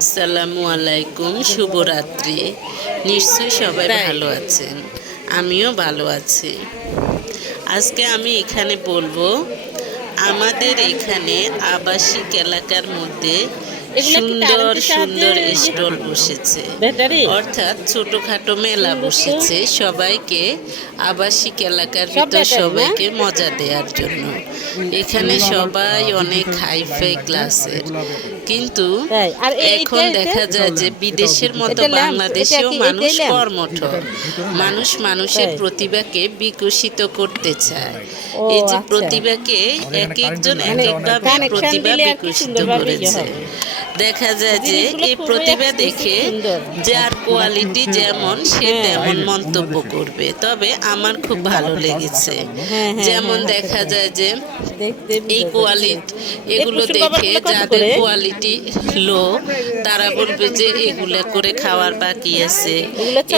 আসসালামু আলাইকুম, শুভরাত্রি। নিশ্চয়ই সবাই ভালো আছেন, আমিও ভালো আছি। আজকে আমি এখানে বলবো আমাদের এখানে আবাসিক এলাকার মধ্যে সুন্দর সুন্দর স্টল বসেছে, অর্থাৎ ছোটোখাটো মেলা বসেছে সবাইকে, আবাসিক এলাকার ভিতর সবাইকে মজা দেওয়ার জন্য। এখানে সবাই অনেক হাইফাই ক্লাসের, কিন্তু এখন দেখা যায় যে বিদেশের মতো বাংলাদেশেও মানুষ কর্মঠ, মানুষ মানুষের প্রতিভাকে বিকশিত করতে চায়। এই যে প্রতিভাকে এক একজন এক একভাবে প্রতিভা বিকশিত করেছে। দেখা যায় যে এই প্রতিভা দেখে যার কোয়ালিটি যেমন সে তেমন মন্তব্য করবে, তবে আমার খুব ভালো লেগেছে। যেমন দেখা যায় যে এই কোয়ালিটি, এগুলো দেখে যাদের কোয়ালিটি লো তারা বলবে যে এগুলা করে খাওয়ার বাকি আছে,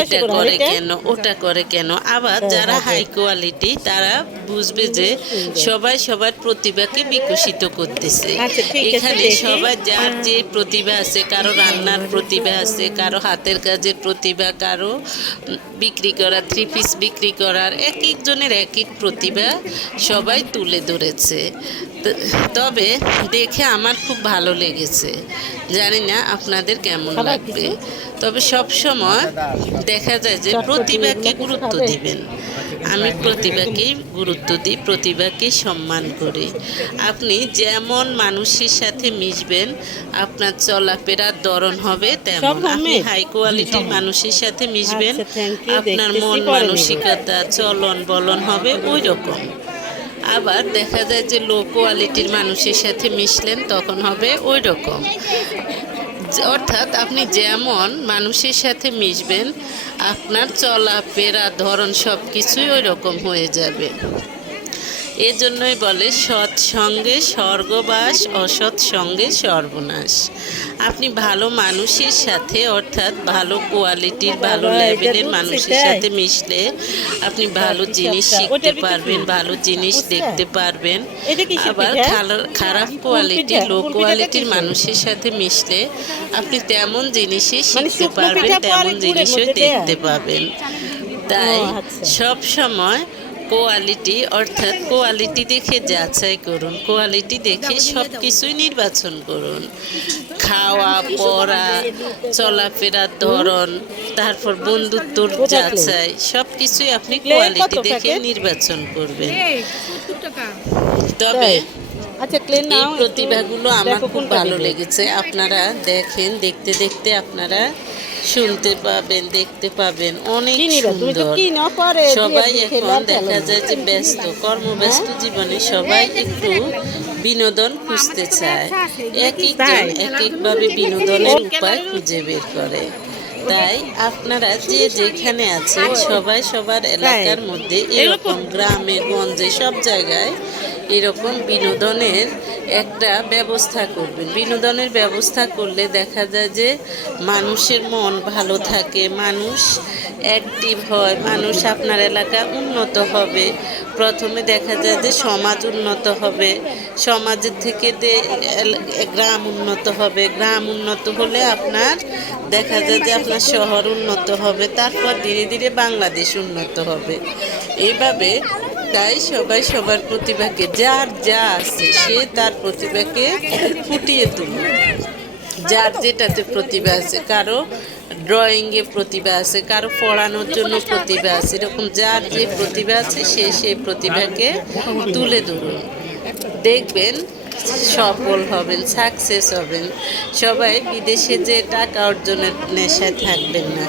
এটা করে কেন, ওটা করে কেন। আবার যারা হাই কোয়ালিটি তারা বুঝবে যে সবাই সবার প্রতিভাকে বিকশিত করতেছে। এখানে সবাই যার যে প্রতিভা আছে, কারো রান্নার প্রতিভা আছে, কারো হাতের কাজের প্রতিভা, কারো বিক্রি করা, 3 পিস বিক্রি করার, এক একজনের এক এক প্রতিভা সবাই তুলে ধরেছে। তবে দেখে আমার খুব ভালো লেগেছে, জানি না আপনাদের কেমন লাগবে। তবে সব সময় দেখা যায় যে প্রতিভাকে গুরুত্ব দিবেন। আমি প্রতিভাকেই গুরুত্ব দিই, প্রতিভাকে সম্মান করি। আপনি যেমন মানুষের সাথে মিশবেন আপনার চলাফেরার ধরন হবে তেমন। আপনি হাই কোয়ালিটির মানুষের সাথে মিশবেন, আপনার মন মানসিকতা চলন বলন হবে ওই রকম। আবার দেখা যায় যে লো কোয়ালিটির মানুষের সাথে মিশলেন তখন হবে ওই রকম। অর্থাৎ আপনি যেমন মানুষের সাথে মিশবেন আপনার চলাফেরা ধরন সব কিছুই ওই রকম হয়ে যাবে। এজন্যই বলে সৎসঙ্গে স্বর্গবাস, অসৎ সঙ্গে সর্বনাশ। আপনি ভালো মানুষের সাথে, অর্থাৎ ভালো কোয়ালিটির ভালো লেভেলের মানুষের সাথে মিশলে আপনি ভালো জিনিস শিখতে পারবেন, ভালো জিনিস দেখতে পারবেন। আবার খারাপ কোয়ালিটি, লো কোয়ালিটির মানুষের সাথে মিশলে আপনি তেমন জিনিসই শিখতে পারবেন, তেমন জিনিসই দেখতে পাবেন। তাই সব সময় কোয়ালিটি, অর্থাৎ কোয়ালিটি দেখে যাচাই করুন, কোয়ালিটি দেখে সব কিছুই নির্বাচন করুন। খাওয়া পড়া, চলাফেরার ধরন, তারপর বন্ধুত্বর যাচাই, সব কিছুই আপনি কোয়ালিটি দেখে নির্বাচন করবেন। তবে এই প্রতিভাগুলো আমার খুব ভালো লেগেছে। আপনারা দেখেন, দেখতে দেখতে আপনারা শুনতে পাবেন, দেখতে পাবেন, অনেক সুন্দর। সবাই এখন দেখা যায় যে ব্যস্ত, কর্মব্যস্ত জীবনে সবাই একটু বিনোদন খুঁজতে চায়। এক একজন এক একভাবে বিনোদনের উপায় খুঁজে বের করে। তাই আপনারা যে যেখানে আছেন সবাই সবার এলাকার মধ্যে এরকম গ্রামে গঞ্জে সব জায়গায় এরকম বিনোদনের একটা ব্যবস্থা করবেন। বিনোদনের ব্যবস্থা করলে দেখা যায় যে মানুষের মন ভালো থাকে, মানুষ অ্যাক্টিভ হয়, মানুষ আপনার এলাকা উন্নত হবে। প্রথমে দেখা যায় যে সমাজ উন্নত হবে, সমাজের থেকে গ্রাম উন্নত হবে, গ্রাম উন্নত হলে আপনার দেখা যায় যে আপনার শহর উন্নত হবে, তারপর ধীরে ধীরে বাংলাদেশ উন্নত হবে। এইভাবে তাই সবাই সবার প্রতিভাকে, যার যা আছে সে তার প্রতিভাকে ফুটিয়ে তুলুন। যার যেটাতে প্রতিভা আছে, কারো ড্রয়িংয়ে প্রতিভা আছে, কারো পড়ানোর জন্য প্রতিভা আছে, এরকম যার যে প্রতিভা আছে সে সেই প্রতিভাকে তুলে ধরুন। দেখবেন সফল হবেন, সাকসেস হবেন। সবাই বিদেশে যে টাকা অর্জনের নেশায় থাকবেন না,